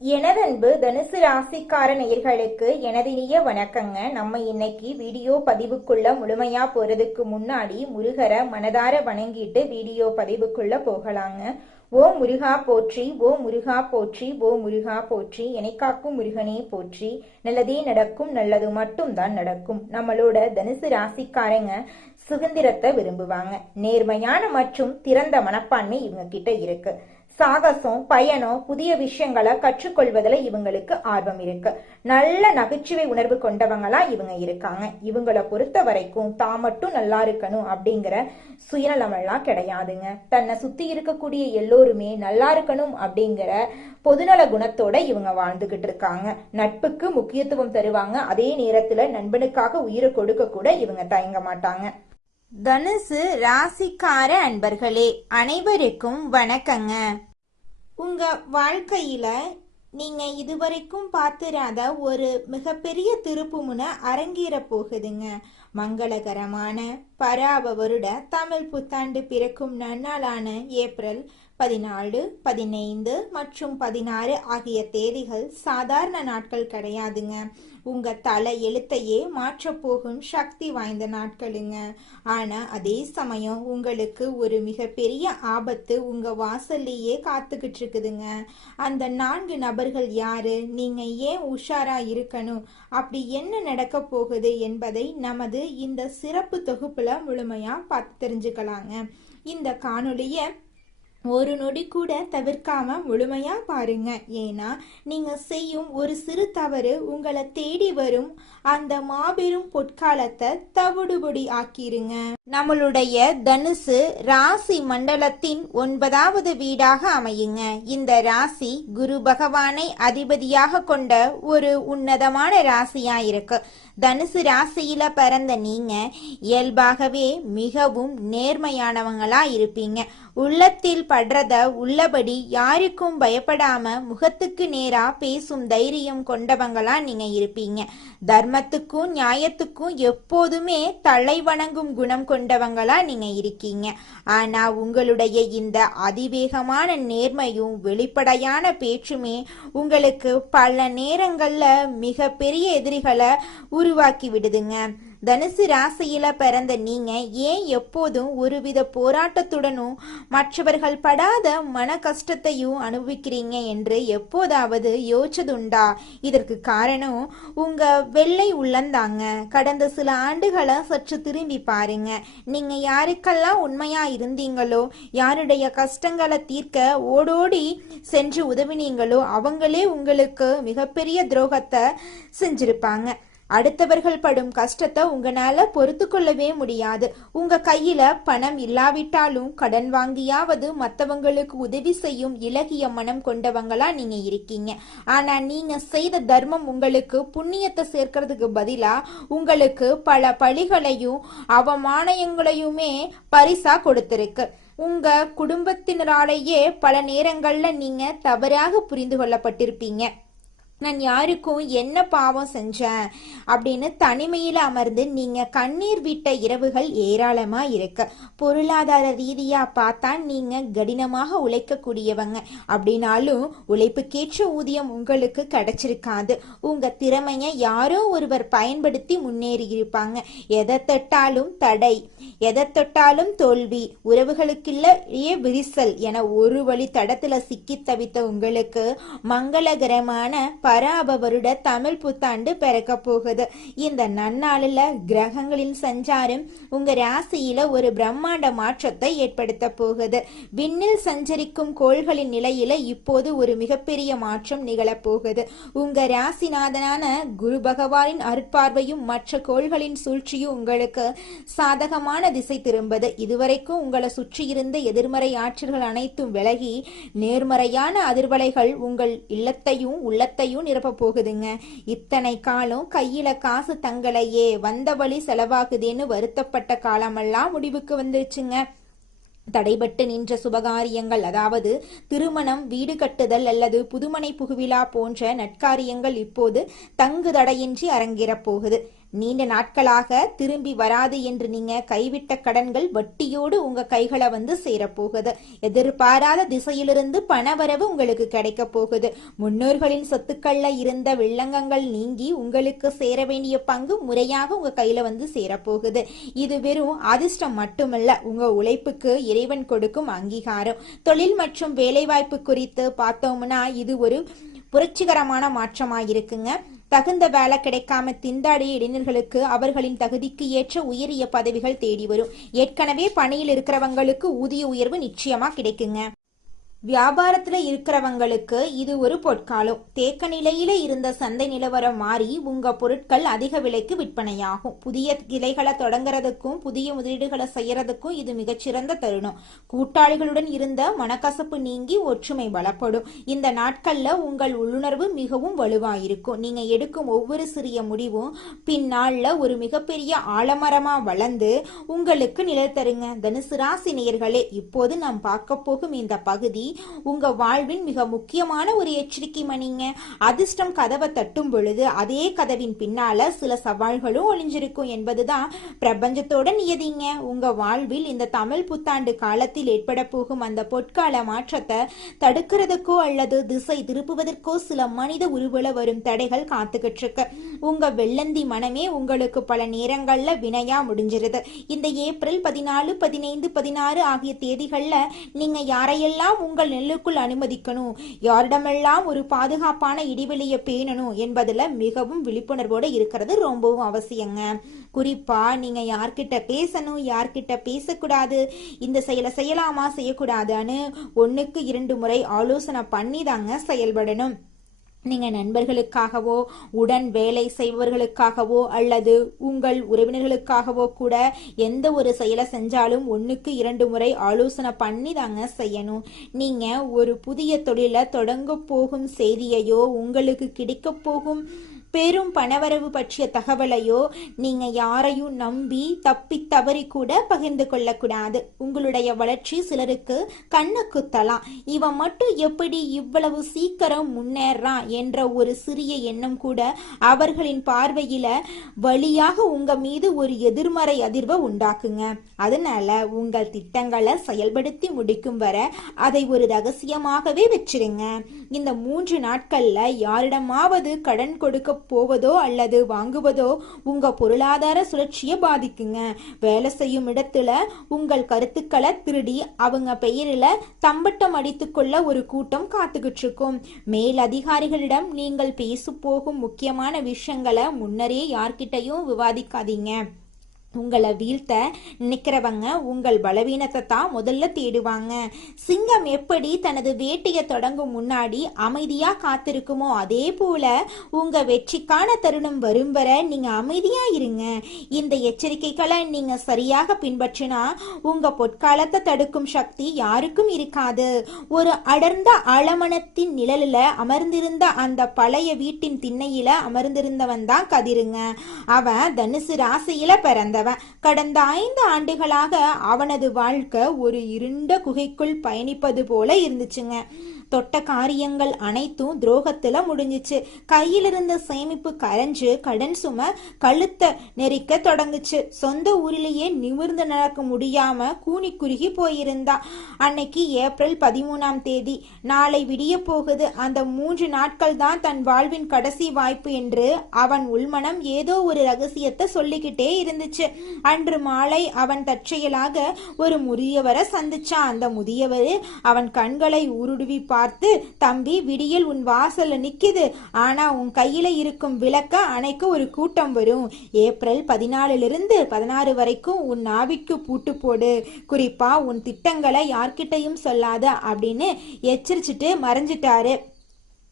எனதன்பு தனுசு ராசிக்கார நேயர்களுக்கு எனது இனிய வணக்கங்க. நம்ம இன்னைக்கு வீடியோ பதிவுக்குள்ள முழுமையா போறதுக்கு முன்னாடி முருகரை மனதார வணங்கிட்டு வீடியோ பதிவுக்குள்ள போகலாங்க. ஓ முருகா போற்றி, ஓ முருகா போற்றி, ஓ முருகா போற்றி, எனைக்காக்கும் முருகனே போற்றி. நல்லதே நடக்கும், நல்லது மட்டும் தான் நடக்கும். நம்மளோட தனுசு ராசிக்காரங்க சுதந்திரத்தை விரும்புவாங்க. நேர்மையான மற்றும் திறந்த மனப்பான்மை இவங்க கிட்ட இருக்கு. சாகசம், பயணம், புதிய விஷயங்களை கற்றுக்கொள்வதில் இவங்களுக்கு ஆர்வம் இருக்கு. நல்ல நகைச்சுவை உணர்வு கொண்டவங்களா இவங்க இருக்காங்க. இவங்களை பொறுத்த வரைக்கும் தான் மட்டும் நல்லா இருக்கணும் அப்படிங்கிற சுயநலமெல்லாம் கிடையாதுங்க. தன்னை சுத்தி இருக்கக்கூடிய எல்லோருமே நல்லா இருக்கணும் அப்படிங்கிற பொதுநல குணத்தோட இவங்க வாழ்ந்துகிட்டு இருக்காங்க. நட்புக்கு முக்கியத்துவம் தருவாங்க. அதே நேரத்துல நண்பனுக்காக உயிரை கொடுக்க கூட இவங்க தயங்க மாட்டாங்க. தனுசு ராசிக்கார அன்பர்களே அனைவருக்கும் வணக்கங்க. உங்க வாழ்க்கையில நீங்க இதுவரைக்கும் பார்த்திராத ஒரு மிகப்பெரிய திருப்புமுனை அரங்கேற போகுதுங்க. மங்களகரமான பராப வருட தமிழ் புத்தாண்டு பிறக்கும் நன்னாளான ஏப்ரல் 14, 15 மற்றும் 16 ஆகிய தேதிகள் சாதாரண நாட்கள் கிடையாதுங்க. உங்க தலை எழுத்தையே மாற்றப்போகும் சக்தி வாய்ந்த நாட்களுங்க. ஆனா அதே சமயம் உங்களுக்கு ஒரு மிகப்பெரிய ஆபத்து உங்க வாசல்லையே காத்துக்கிட்டு இருக்குதுங்க. அந்த 4 நபர்கள் யாரு, நீங்க ஏன் உஷாரா இருக்கணும், அப்படி என்ன நடக்க போகுது என்பதை நமது இந்த சிறப்பு தொகுப்புல முழுமையா பார்த்து தெரிஞ்சுக்கலாங்க. இந்த காணொளிய ஒரு நொடி கூட தவிர்க்காம முழுமையா பாருங்க. ஏன்னா நீங்க செய்யும் ஒரு சிறு தவறு உங்களை தேடி வரும் அந்த மாபெரும் பொற்காலத்தை தவிடுபொடி ஆக்கிருங்க. நம்மளுடைய தனுசு ராசி மண்டலத்தின் 9வது வீடாக அமையுங்க. இந்த ராசி குரு பகவானை அதிபதியாக கொண்ட ஒரு உன்னதமான ராசியா இருக்கு. தனுசு ராசியில பிறந்த நீங்க இயல்பாகவே மிகவும் நேர்மையானவங்களா இருப்பீங்க. உள்ளத்தில் படுறத உள்ளபடி யாருக்கும் பயப்படாம முகத்துக்கு நேரா பேசும் தைரியம் கொண்டவங்களா நீங்க இருப்பீங்க. தர்மத்துக்கும் நியாயத்துக்கும் எப்போதுமே தலை வணங்கும் குணம் கொண்டவங்களா நீங்க இருக்கீங்க. ஆனா உங்களுடைய இந்த அதிவேகமான நேர்மையும் வெளிப்படையான பேச்சுமே உங்களுக்கு பல நேரங்கள்ல மிக பெரிய எதிரிகளை உருவாக்கி விடுதுங்க. தனுசு ராசியில பிறந்த நீங்க ஏன் எப்போதும் ஒருவித போராட்டத்துடனும் மற்றவர்கள் படாத மன கஷ்டத்தையும் அனுபவிக்கிறீங்க என்று எப்போதாவது யோசிச்சதுண்டா? இதற்கு காரணம் உங்க வெள்ளை உள்ளந்தாங்க. கடந்த சில ஆண்டுகளை சற்று திரும்பி பாருங்க. நீங்க யாருக்கெல்லாம் உண்மையா இருந்தீங்களோ, யாருடைய கஷ்டங்களை தீர்க்க ஓடோடி சென்று உதவினீங்களோ அவங்களே உங்களுக்கு மிகப்பெரிய துரோகத்தை செஞ்சிருப்பாங்க. அடுத்தவர்கள் படும் கஷ்டத்தை உங்களால பொறுத்து கொள்ளவே முடியாது. உங்க கையில பணம் இல்லாவிட்டாலும் கடன் வாங்கியாவது மற்றவங்களுக்கு உதவி செய்யும் இலகிய மனம் கொண்டவங்களா நீங்க இருக்கீங்க. ஆனா நீங்க செய்த தர்மம் உங்களுக்கு புண்ணியத்தை சேர்க்கறதுக்கு பதிலா உங்களுக்கு பல பழிகளையும் அவமானங்களையுமே பரிசா கொடுத்திருக்கு. உங்க குடும்பத்தினராலேயே பல நேரங்கள்ல நீங்க தவறாக புரிந்து கொள்ளப்பட்டிருப்பீங்க. நான் யாருக்கும் என்ன பாவம் செஞ்சேன் அப்படின்னு தனிமையில அமர்ந்து நீங்க கண்ணீர் விட்ட இரவுகள் ஏராளமா இருக்கு. பொருளாதார ரீதியா பார்த்தா நீங்க கடினமாக உழைக்கக்கூடியவங்க. அப்படின்னாலும் உழைப்புக்கேற்ற ஊதியம் உங்களுக்கு கிடைச்சிருக்காது. உங்க திறமைய யாரோ ஒருவர் பயன்படுத்தி முன்னேறி இருப்பாங்க. எதை தொட்டாலும் தடை, எதை தொட்டாலும் தோல்வி, உறவுகளுக்குள்ளேயே விரிசல் என ஒரு வழி தடத்துல சிக்கி தவித்த உங்களுக்கு மங்களகரமான பராப வருட தமிழ் புத்தாண்டு பிறக்க போகுது. இந்த நன்னாளில் கிரகங்களின் சஞ்சாரம் உங்க ராசியில ஒரு பிரம்மாண்ட மாற்றத்தை ஏற்படுத்த போகுது. விண்ணில் சஞ்சரிக்கும் கோள்களின் நிலையில இப்போது ஒரு மிகப்பெரிய மாற்றம் நிகழப்போகுது. உங்க ராசிநாதனான குரு பகவானின் அருட்பார்வையும் மற்ற கோள்களின் சூழ்ச்சியும் உங்களுக்கு சாதகமான திசை திரும்புது. இதுவரைக்கும் உங்களை சுற்றி இருந்த எதிர்மறை ஆற்றல்கள் அனைத்தும் விலகி நேர்மறையான அதிர்வலைகள் உங்கள் இல்லத்தையும் உள்ளத்தையும் நிரப்ப போகுதுங்க. இத்தனை காலம் கையில காசு தங்களையே வந்த வழி செலவாகுதேன்னு வருத்தப்பட்ட காலமெல்லாம் முடிவுக்கு வந்துருச்சுங்க. தடைபட்டு நின்ற சுபகாரியங்கள், அதாவது திருமணம், வீடு கட்டுதல் அல்லது புதுமனை புகுவிழா போன்ற நட்காரியங்கள் இப்போது தங்கு தடையின்றி அரங்கேறப் போகுது. நீண்ட நாட்களாக திரும்பி வராது என்று நீங்க கைவிட்ட கடன்கள் வட்டியோடு உங்க கைகளை வந்து சேரப்போகுது. எதிர்பாராத திசையிலிருந்து பணவரவு உங்களுக்கு கிடைக்க போகுது. முன்னோர்களின் சொத்துக்கள்ல இருந்த வில்லங்கங்கள் நீங்கி உங்களுக்கு சேர வேண்டிய பங்கு முறையாக உங்க கையில வந்து சேரப்போகுது. இது வெறும் அதிர்ஷ்டம் மட்டுமல்ல, உங்க உழைப்புக்கு இறைவன் கொடுக்கும் அங்கீகாரம். தொழில் மற்றும் வேலைவாய்ப்பு குறித்து பார்த்தோம்னா இது ஒரு புரட்சிகரமான மாற்றமாயிருக்குங்க. தகுந்த வேலை கிடைக்காம திண்டாடிய இளைஞர்களுக்கு அவர்களின் தகுதிக்கு ஏற்ற உயரிய பதவிகள் தேடி வரும். ஏற்கனவே பணியில் இருக்கிறவங்களுக்கு ஊதிய உயர்வு நிச்சயமா கிடைக்குங்க. வியாபாரத்துல இருக்கிறவங்களுக்கு இது ஒரு பொற்காலம். தேக்க நிலையில இருந்த சந்தை நிலவரம் மாறி உங்க பொருட்கள் அதிக விலைக்கு விற்பனையாகும். புதிய கிளைகளை தொடங்குறதுக்கும் புதிய முதலீடுகளை செய்யறதுக்கும் இது மிகச்சிறந்த தருணம். கூட்டாளிகளுடன் இருந்த மனக்கசப்பு நீங்கி ஒற்றுமை பலப்படும். இந்த நாட்கள்ல உங்கள் உள்ளுணர்வு மிகவும் வலுவாயிருக்கும். நீங்க எடுக்கும் ஒவ்வொரு சிறிய முடிவும் பின்னால ஒரு மிகப்பெரிய ஆலமரமா வளர்ந்து உங்களுக்கு நிழல் தருங்க. தனுசு ராசி நேயர்களே, இப்போது நாம் பார்க்க போகும் இந்த பகுதி உங்க வாழ்வின் மிக முக்கியமான ஒரு எச்சரிக்கை மணிங்க. அதிர்ஷ்டம் கதவை தட்டும் பொழுது அதே கதவின் பின்னால சில சவால்களும் ஒளிஞ்சிருக்கும் என்பதுதான் பிரபஞ்சத்தோட நியதிங்க. உங்க வாழ்வில் இந்த தமிழ் புத்தாண்டு காலத்தில் ஏற்பட போகும் அந்த பொற்கால மாற்றத்தை தடுக்கிறதுக்கோ அல்லது திசை திருப்புவதற்கோ சில மனித உருவல வரும் தடைகள் காத்துக்கிட்டு இருக்கு. உங்க வெள்ளந்தி மனமே உங்களுக்கு பல நேரங்கள்ல வினையா முடிஞ்சிருது. இந்த ஏப்ரல் 14, 15, 16 ஆகிய தேதிகள்ல நீங்க யாரையெல்லாம் உங்கள் நெல்லுக்குள் அனுமதிக்கணும், யாரிடமெல்லாம் ஒரு பாதுகாப்பான இடைவெளியை பேணணும் என்பதுல மிகவும் விழிப்புணர்வோடு இருக்கிறது ரொம்பவும் அவசியங்க. குறிப்பா நீங்க யார்கிட்ட பேசணும், யார்கிட்ட பேசக்கூடாது, இந்த செயலை செய்யலாமா செய்யக்கூடாதுன்னு 1க்கு 2 முறை ஆலோசனை பண்ணி தாங்க செயல்படணும். நீங்க நண்பர்களுக்காகவோ உடன் வேலை செய்பவர்களுக்காகவோ அல்லது உங்கள் உறவினர்களுக்காகவோ கூட எந்த ஒரு செயலை செஞ்சாலும் 1க்கு 2 முறை ஆலோசனை பண்ணி தாங்க செய்யணும். நீங்க ஒரு புதிய தொழிலை தொடங்க போகும் செய்தியையோ உங்களுக்கு கிடைக்க போகும் பெரும் பணவரவு பற்றிய தகவலையோ நீங்க யாரையும் நம்பி தப்பி தவறி கூட பகிர்ந்து கொள்ளக்கூடாது. உங்களுடைய வளர்ச்சி சிலருக்கு கண்ணு குத்தலாம். இவன் மட்டும் எப்படி இவ்வளவு சீக்கிரம் முன்னேறான் என்ற ஒரு சிறிய எண்ணம் கூட அவர்களின் பார்வையில வழியாக உங்க மீது ஒரு எதிர்மறை அதிர்வை உண்டாக்குங்க. அதனால உங்கள் திட்டங்களை செயல்படுத்தி முடிக்கும் வரை அதை ஒரு ரகசியமாகவே வச்சிருங்க. இந்த 3 நாட்கள்ல யாரிடமாவது கடன் கொடுக்க போவதோ அல்லது வாங்குவதோ உங்க பொருளாதார சுழற்சியை பாதிக்குங்க. வேலை செய்யும் இடத்துல உங்கள் கருத்துக்களை திருடி அவங்க பெயரில தம்பட்டம் அடித்துக்கொள்ள ஒரு கூட்டம் காத்துக்கிட்டு இருக்கும். மேல் அதிகாரிகளிடம் நீங்கள் பேச போகும் முக்கியமான விஷயங்களை முன்னரே யார்கிட்டையும் விவாதிக்காதீங்க. உங்களை வீழ்த்த நினைக்கிறவங்க உங்கள் பலவீனத்தை தான் முதல்ல தேடுவாங்க. சிங்கம் எப்படி தனது வேட்டையை தொடங்கும் முன்னாடி அமைதியா காத்திருக்குமோ அதே போல உங்க வெற்றிக்கான தருணம் வரும் வரை நீங்க அமைதியா இருங்க. இந்த எச்சரிக்கைகளை நீங்க சரியாக பின்பற்றினா உங்க பொற்காலத்தை தடுக்கும் சக்தி யாருக்கும் இருக்காது. ஒரு அடர்ந்த ஆலமரத்தின் நிழலில அமர்ந்திருந்த அந்த பழைய வீட்டின் திண்ணையில அமர்ந்திருந்தவன் தான் கதிருங்க. அவன் தனுசு ராசியில பிறந்த கடந்த 5 ஆண்டுகளாக அவனது வாழ்க்கை ஒரு இருண்ட குகைக்குள் பயணிப்பது போல இருந்துச்சுங்க. தொட்ட காரியங்கள் அனைத்தும் துரோகத்துல முடிஞ்சிச்சு. கையிலிருந்த சேமிப்பு கரைஞ்சு கடன் சுமை கழுத்த நெரிக்க தொடங்குச்சு. சொந்த ஊரிலேயே நிமிர்ந்து நடக்க முடியாம கூனி குறுகி போயிருந்தா. அன்னைக்கு ஏப்ரல் 13ஆம் தேதி. நாளை விடிய போகுது. அந்த 3 நாட்கள் தான் தன் வாழ்வின் கடைசி வாய்ப்பு என்று அவன் உள்மனம் ஏதோ ஒரு ரகசியத்தை சொல்லிக்கிட்டே இருந்துச்சு. அன்று மாலை அவன் தற்செயலாக ஒரு முதியவரை சந்திச்சான். அந்த முதியவர் அவன் கண்களை ஊருடுவி பார்த்து, தம்பி, விடியல் உன் வாசல்ல நிக்குது. ஆனா உன் கையில இருக்கும் விளக்க அணைக்க ஒரு கூட்டம் வரும். ஏப்ரல் 14 16 வரைக்கும் உன் நாவிக்கு பூட்டு போடு. குறிப்பா உன் திட்டங்களை யார்கிட்டையும் சொல்லாத அப்படின்னு எச்சரிச்சுட்டு மறைஞ்சிட்டாரு.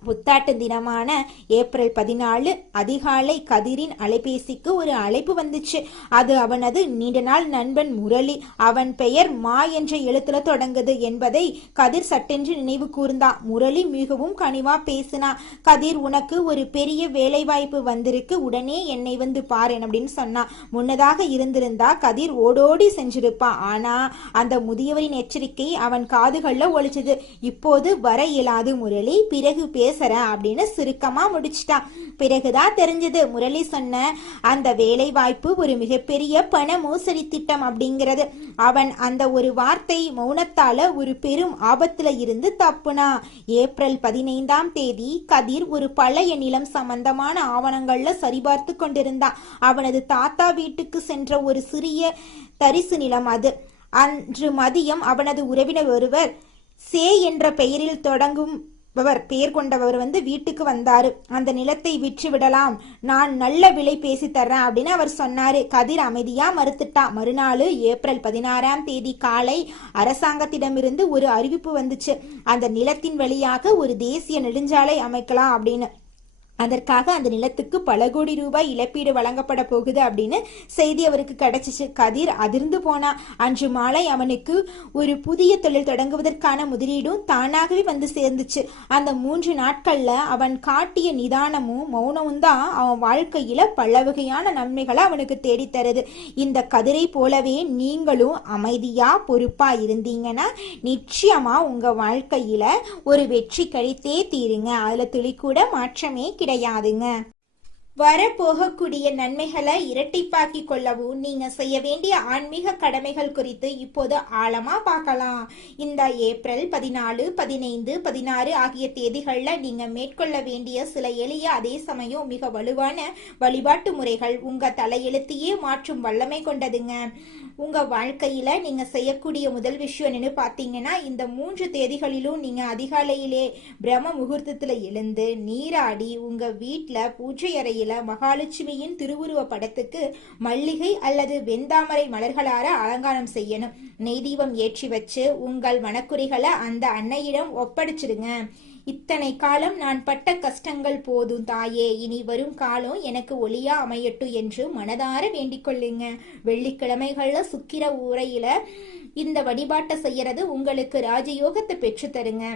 புத்தாட்டு தினமான ஏப்ரல் 14 அதிகாலை கதிரின் அலைபேசிக்கு ஒரு அழைப்பு வந்துச்சு. அது அவனது நீண்ட நாள் நண்பன் முரளி. அவன் பெயர் மா என்ற எழுத்துல தொடங்குது என்பதை கதிர் சட்டென்று நினைவு கூர்ந்தான். முரளி மிகவும் கனிவா பேசினா. கதிர், உனக்கு ஒரு பெரிய வேலை வாய்ப்பு வந்திருக்கு, உடனே என்னை வந்து பாரு அப்படின்னு சொன்னான். முன்னதாக இருந்திருந்தா கதிர் ஓடோடி செஞ்சிருப்பான். ஆனா அந்த முதியவரின் எச்சரிக்கை அவன் காதுகள்ல ஒழிச்சது. இப்போது வர இயலாது முரளி, பிறகு பேசுறேன் அப்படின்னு சுருக்கமா முடிச்சிட்டான். பிறகுதான் தெரிஞ்சது முரளி சொன்ன அந்த வேலை வாய்ப்பு ஒரு மிகப்பெரிய பண மோசடி திட்டம் அப்படிங்கிறது. அவன் அந்த ஒரு வார்த்தை மௌனத்தால ஒரு பெரும் ஆபத்துல இருந்து தப்புனா. ஏப்ரல் 15ஆம் தேதி கதிர் ஒரு பழைய நிலம் சம்பந்தமான ஆவணங்கள்ல சரிபார்த்து கொண்டிருந்தான். அவனது தாத்தா வீட்டுக்கு சென்ற ஒரு சிறிய தரிசு நிலம் அது. அன்று மதியம் அவனது உறவினர் ஒருவர் சே என்ற பெயரில் தொடங்கும் பெயர் கொண்டவர் வீட்டுக்கு வந்தாரு. அந்த நிலத்தை விற்று விடலாம், நான் நல்ல விலை பேசி தர்றேன் அப்படின்னு அவர் சொன்னாரு. கதிர் அமைதியா மறுத்துட்டான். மறுநாள் ஏப்ரல் 16ஆம் தேதி காலை அரசாங்கத்திடமிருந்து ஒரு அறிவிப்பு வந்துச்சு. அந்த நிலத்தின் வழியாக ஒரு தேசிய நெடுஞ்சாலை அமைக்கலாம் அப்படின்னு. அதற்காக அந்த நிலத்துக்கு பல கோடி ரூபாய் இழப்பீடு வழங்கப்பட போகுது அப்படின்னு செய்தி அவருக்கு கிடைச்சிச்சு. கதிர் அதிர்ந்து போனான். அன்று மாலை அவனுக்கு ஒரு புதிய தொழில் தொடங்குவதற்கான முதலீடும் தானாகவே வந்து சேர்ந்துச்சு. அந்த 3 நாட்கள்ல அவன் காட்டிய நிதானமும் மௌனமும் தான் அவன் வாழ்க்கையில பல வகையான நன்மைகளை அவனுக்கு தேடித்தருது. இந்த கதிரை போலவே நீங்களும் அமைதியா பொறுப்பா இருந்தீங்கன்னா நிச்சயமா உங்க வாழ்க்கையில ஒரு வெற்றி கிடைத்தே தீருங்க. அதுல துளி கூட மாற்றமே கிடையாதுங்க. வரப்போகக்கூடிய நன்மைகளை இரட்டிப்பாக்கி கொள்ளவும் நீங்க செய்ய வேண்டிய ஆன்மீக கடமைகள் குறித்து இப்போது ஆழமா பார்க்கலாம். இந்த ஏப்ரல் 14, 15, 16 ஆகிய தேதிகள்ல நீங்க மேற்கொள்ள வேண்டிய சில எளிய அதே சமயம் மிக வலுவான வழிபாட்டு முறைகள் உங்க தலையெழுத்தையே மாற்றும் வல்லமை கொண்டதுங்க. உங்க வாழ்க்கையில நீங்க செய்யக்கூடிய முதல் விஷயம் என்னன்னு பாத்தீங்கன்னா, இந்த 3 தேதிகளிலும் நீங்க அதிகாலையிலே பிரம்ம முகூர்த்தத்துல எழுந்து நீராடி உங்க வீட்டுல பூஜை அறையில மகாலட்சுமியின் திருவுருவ படத்துக்கு மல்லிகை அல்லது வெந்தாமரை மலர்களார அலங்காரம் செய்யணும். நெய் தீபம் ஏற்றி வச்சு உங்கள் மனக்குறைகளை அந்த அன்னையிடம் ஒப்படைச்சிடுங்க. இத்தனை காலம் நான் பட்ட கஷ்டங்கள் போதும் தாயே, இனி வரும் காலம் எனக்கு ஒளியா அமையட்டும் என்று மனதார வேண்டிக் கொள்ளுங்க. வெள்ளிக்கிழமைகள்ல சுக்கிர உரையில இந்த வழிபாட்டை செய்யறது உங்களுக்கு ராஜயோகத்தை பெற்று தருங்க.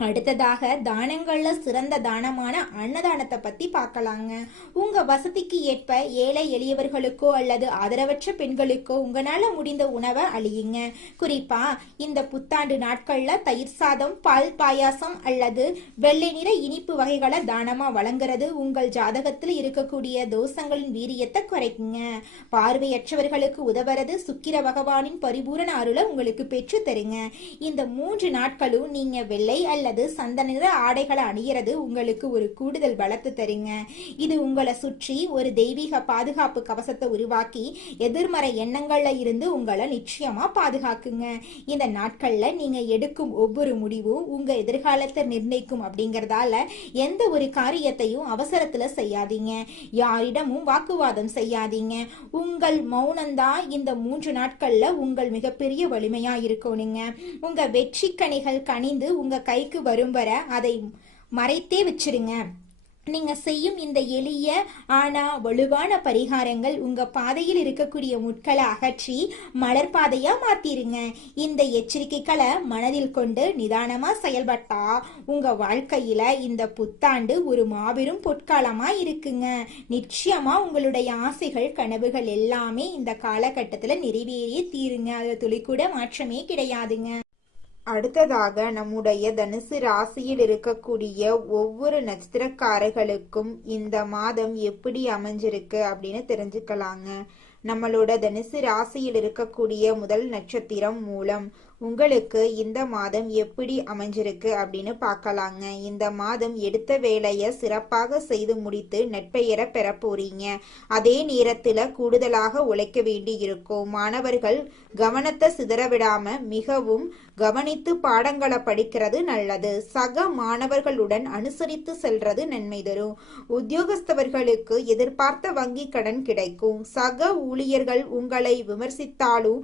அடுத்ததாக தானங்கள்ல சிறந்த தானமான அன்னதானத்தை பத்தி பார்க்கலாங்க. உங்க வசதிக்கு ஏற்ப ஏழை எளியவர்களுக்கோ அல்லது ஆதரவற்ற பெண்களுக்கோ உங்களால முடிந்த உணவை அளியுங்க. குறிப்பா இந்த புத்தாண்டு நாட்கள்ல தயிர் சாதம், பால் பாயாசம் அல்லது வெள்ளை நிற இனிப்பு வகைகளை தானமா வழங்குறது உங்கள் ஜாதகத்தில் இருக்கக்கூடிய தோஷங்களின் வீரியத்தை குறைக்குங்க. பார்வையற்றவர்களுக்கு உதவுறது சுக்கிர பகவானின் பரிபூரண அருளை உங்களுக்கு பெற்று தருங்க. இந்த 3 நாட்களும் நீங்க வெள்ளை அல்ல சந்தன நிற ஆடைகளை அணியறது உங்களுக்கு ஒரு கூடுதல் பலத்தை தருங்க. இது உங்களை சுற்றி ஒரு தெய்வீக பாதுகாப்பு கவசத்தை உருவாக்கி எதிர்மறை எண்ணங்கள்ல இருந்து உங்களை நிச்சயமா பாதுகாக்குங்க. இந்த நாட்கள்ல நீங்க எடுக்கும் ஒவ்வொரு முடிவும் உங்க எதிர்காலத்தை நிர்ணயிக்கும் அப்படிங்கறதால எந்த ஒரு காரியத்தையும் அவசரத்துல செய்யாதீங்க. யாரிடமும் வாக்குவாதம் செய்யாதீங்க. உங்கள் மௌனம்தான் இந்த 3 நாட்கள்ல உங்கள் மிகப்பெரிய வலிமையா இருக்கணுங்க. உங்க வெற்றி கனிகள் கனிந்து உங்க கைக்கு வரும் வர அதை மறைத்தே வச்சிருங்க. நீங்க செய்யும் இந்த எளிய ஆனா வலுவான பரிகாரங்கள் உங்க பாதையில் இருக்கக்கூடிய முட்களை அகற்றி மலர் பாதையா மாத்திருங்க. இந்த எச்சரிக்கைகளை மனதில் கொண்டு நிதானமா செயல்பட்டா உங்க வாழ்க்கையில இந்த புத்தாண்டு ஒரு மாபெரும் பொற்காலமா இருக்குங்க. நிச்சயமா உங்களுடைய ஆசைகள் கனவுகள் எல்லாமே இந்த காலகட்டத்துல நிறைவேறி தீருங்க. அது துளி கூட மாற்றமே கிடையாதுங்க. அடுத்ததாக நம்முடைய தனுசு ராசியில் இருக்கக்கூடிய ஒவ்வொரு நட்சத்திரக்காரர்களுக்கும் இந்த மாதம் எப்படி அமைஞ்சிருக்கு அப்படின்னு தெரிஞ்சுக்கலாங்க. நம்மளோட தனுசு ராசியில் இருக்கக்கூடிய முதல் நட்சத்திரம் மூலம். உங்களுக்கு இந்த மாதம் எப்படி அமைஞ்சிருக்கு அப்படின்னு பார்க்கலாங்க. இந்த மாதம் எடுத்த வேலையை சிறப்பாக செய்து முடித்து நற்பெயரை பெற போறீங்க. அதே நேரத்துல கூடுதலாக உழைக்க வேண்டி இருக்கும். மாணவர்கள் கவனத்தை சிதறவிடாம மிகவும் கவனித்து பாடங்களை படிக்கிறது நல்லது. சக மாணவர்களுடன் அனுசரித்து செல்றது நன்மை தரும். உத்தியோகஸ்தவர்களுக்கு எதிர்பார்த்த வங்கி கடன் கிடைக்கும். சக ஊழியர்கள் உங்களை விமர்சித்தாலும்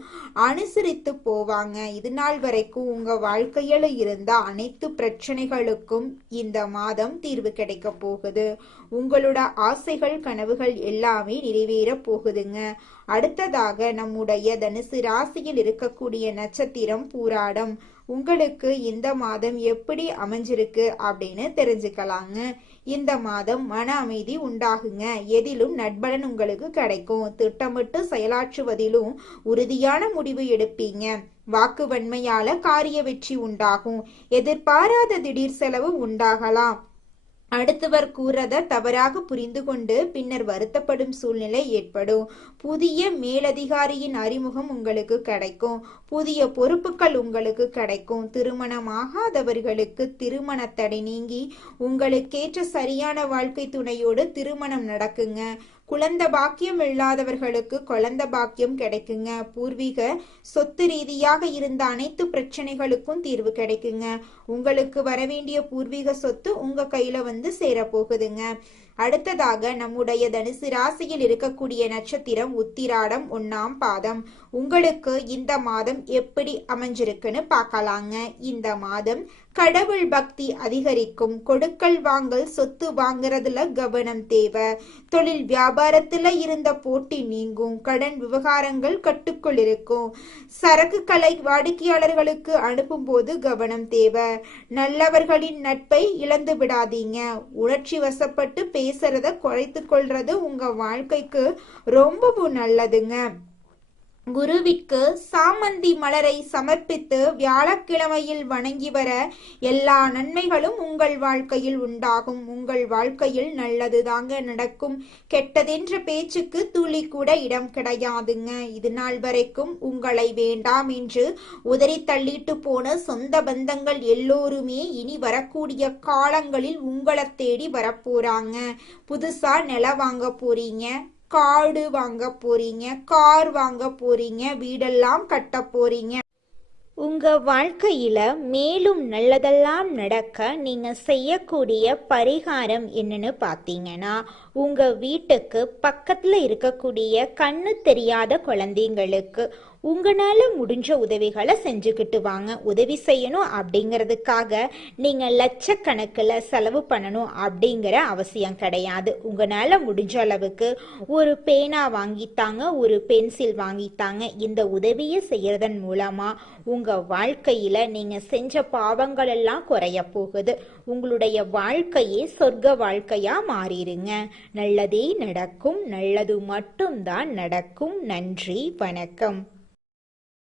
அனுசரித்து போவாங்க. இது நாள் வரைக்கும் உங்க வாழ்க்கையில இருந்த அனைத்து பிரச்சனைகளுக்கும் இந்த மாதம் தீர்வு கிடைக்க போகுது. உங்களோட ஆசைகள் கனவுகள் எல்லாமே நிறைவேற போகுதுங்க. அடுத்ததாக நம்முடைய தனுசு ராசியில் இருக்கக்கூடிய நட்சத்திரம் பூராடம். உங்களுக்கு இந்த மாதம் எப்படி அமைஞ்சிருக்கு அப்படின்னு தெரிஞ்சுக்கலாங்க. இந்த மாதம் மன அமைதி உண்டாகுங்க. எதிலும் நட்பலன் உங்களுக்கு கிடைக்கும். திட்டமிட்டு செயலாற்றுவதிலும் உறுதியான முடிவு எடுப்பீங்க. வாக்கு வன்மையால காரிய வெற்றி உண்டாகும். எதிர்பாராத திடீர் செலவு உண்டாகலாம். அடுத்தவர் கூறத தவறாக புரிந்து கொண்டு பின்னர் வருத்தப்படும் சூழ்நிலை ஏற்படும். புதிய மேலதிகாரியின் அறிமுகம் உங்களுக்கு கிடைக்கும். புதிய பொறுப்புகள் உங்களுக்கு கிடைக்கும். திருமணமாகாதவர்களுக்கு திருமண தடை நீங்கி உங்களுக்கேற்ற சரியான வாழ்க்கை துணையோடு திருமணம் நடக்குங்க. குழந்தை பாக்கியம் இல்லாதவர்களுக்கு குழந்தை பாக்கியம் கிடைக்குங்க. பூர்வீக சொத்து ரீதியாக இருந்த அனைத்து பிரச்சனைகளுக்கும் தீர்வு கிடைக்குங்க. உங்களுக்கு வரவேண்டிய பூர்வீக சொத்து உங்க கையில வந்து சேரப்போகுதுங்க. அடுத்ததாக நம்முடைய தனுசு ராசியில் இருக்கக்கூடிய நட்சத்திரம் உத்திராடம் 1ஆம் பாதம். உங்களுக்கு இந்த மாதம் எப்படி அமைஞ்சிருக்குன்னு பார்க்கலாங்க. இந்த மாதம் கடவுள் பக்தி அதிகரிக்கும். கொடுக்கல் வாங்கல் சொத்து வாங்குறதுல கவனம் தேவை. தொழில் வியாபாரத்துல இருந்த போட்டி நீங்கும். கடன் விவகாரங்கள் கட்டுக்குள் இருக்கும். சரக்குகளை வாடிக்கையாளர்களுக்கு அனுப்பும் போது கவனம் தேவை. நல்லவர்களின் நட்பை இழந்து விடாதீங்க. உணர்ச்சி வசப்பட்டு பேசுறத குறைத்து கொள்றது உங்க வாழ்க்கைக்கு ரொம்பவும் நல்லதுங்க. குருவிற்கு சாமந்தி மலரை சமர்ப்பித்து வியாழக்கிழமையில் வணங்கி வர எல்லா நன்மைகளும் உங்கள் வாழ்க்கையில் உண்டாகும். உங்கள் வாழ்க்கையில் நல்லது தாங்க நடக்கும். கெட்டதென்ற பேச்சுக்கு துளி கூட இடம் கிடையாதுங்க. இது நாள் வரைக்கும் உங்களை வேண்டாம் என்று உதறி தள்ளிட்டு போன சொந்த பந்தங்கள் எல்லோருமே இனி வரக்கூடிய காலங்களில் உங்களை தேடி வரப்போறாங்க. புதுசா நிலம் வாங்க போறீங்க, காடு வாங்க போறீங்க, கார் வாங்க போறீங்க, வீடெல்லாம் கட்ட போறீங்க. உங்க வாழ்க்கையில மேலும் நல்லதெல்லாம் நடக்க நீங்க செய்யக்கூடிய பரிகாரம் என்னன்னு பார்த்தீங்கன்னா, உங்க வீட்டுக்கு பக்கத்துல இருக்கக்கூடிய கண்ணு தெரியாத குழந்தைங்களுக்கு உங்களால முடிஞ்ச உதவிகளை செஞ்சுக்கிட்டு வாங்க. உதவி செய்யணும் அப்படிங்கிறதுக்காக நீங்க லட்சக்கணக்கில் செலவு பண்ணணும் அப்படிங்கிற அவசியம் கிடையாது. உங்களால முடிஞ்ச அளவுக்கு ஒரு பேனா வாங்கித்தாங்க, ஒரு பென்சில் வாங்கித்தாங்க. இந்த உதவியை செய்யறதன் மூலமா உங்க வாழ்க்கையில நீங்க செஞ்ச பாவங்கள் எல்லாம் குறைய போகுது. உங்களுடைய வாழ்க்கையே சொர்க்க வாழ்க்கையா மாறிடுங்க. நல்லதே நடக்கும். நல்லது மட்டும்தான் நடக்கும். நன்றி, வணக்கம்.